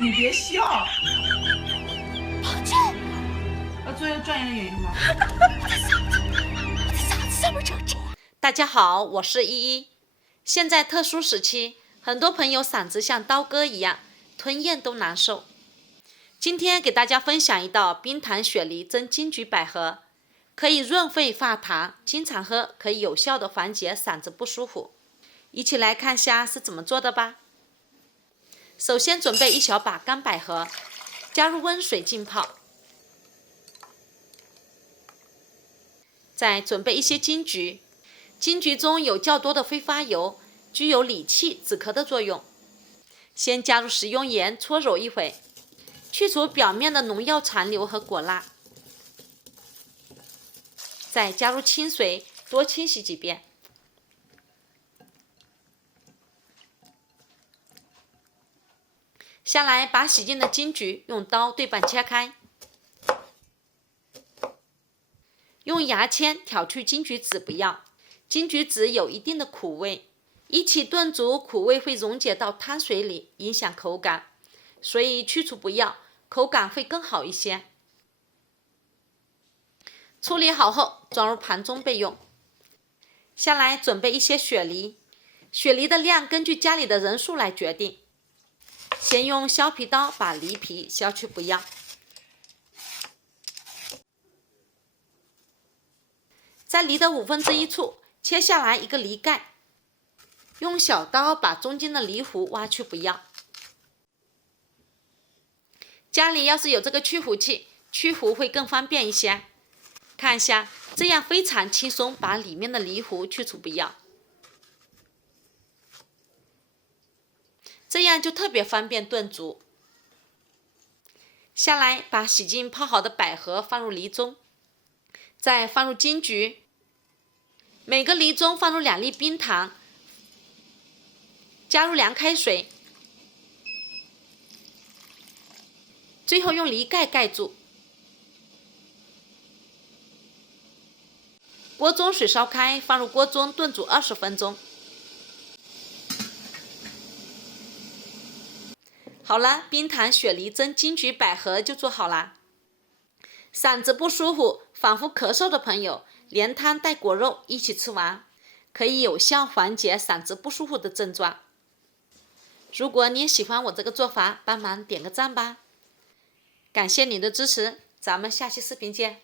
你别笑。宝剑，做一个专业的演员吗？我的嗓子怎么成这样？大家好，我是依依。现在特殊时期，很多朋友嗓子像刀割一样，吞咽都难受。今天给大家分享一道冰糖雪梨蒸金桔百合，可以润肺化痰，经常喝可以有效的缓解嗓子不舒服。一起来看下是怎么做的吧。首先准备1小把干百合，加入温水浸泡。再准备一些金桔，金桔中有较多的挥发油，具有理气止咳的作用。先加入食用盐搓揉一会，去除表面的农药残留和果蜡。再加入清水，多清洗几遍。下来把洗净的金桔用刀对半切开，用牙签挑去金桔籽不要，金桔籽有一定的苦味，一起炖煮，苦味会溶解到汤水里，影响口感，所以去除不要，口感会更好一些。处理好后装入盘中备用。下来准备一些雪梨，雪梨的量根据家里的人数来决定。先用削皮刀把梨皮削去不要，在梨的1/5处切下来一个梨盖，用小刀把中间的梨核挖去不要。家里要是有这个去核器，去核会更方便一些。看一下，这样非常轻松，把里面的梨核去除不要。这样就特别方便炖煮。下来把洗净泡好的百合放入梨中，再放入金桔，每个梨中放入2粒冰糖，加入凉开水，最后用梨盖盖住。锅中水烧开，放入锅中炖煮20分钟。好了，冰糖雪梨蒸金桔百合就做好啦。嗓子不舒服、反复咳嗽的朋友，连汤带果肉一起吃完，可以有效缓解嗓子不舒服的症状。如果你也喜欢我这个做法，帮忙点个赞吧。感谢你的支持，咱们下期视频见。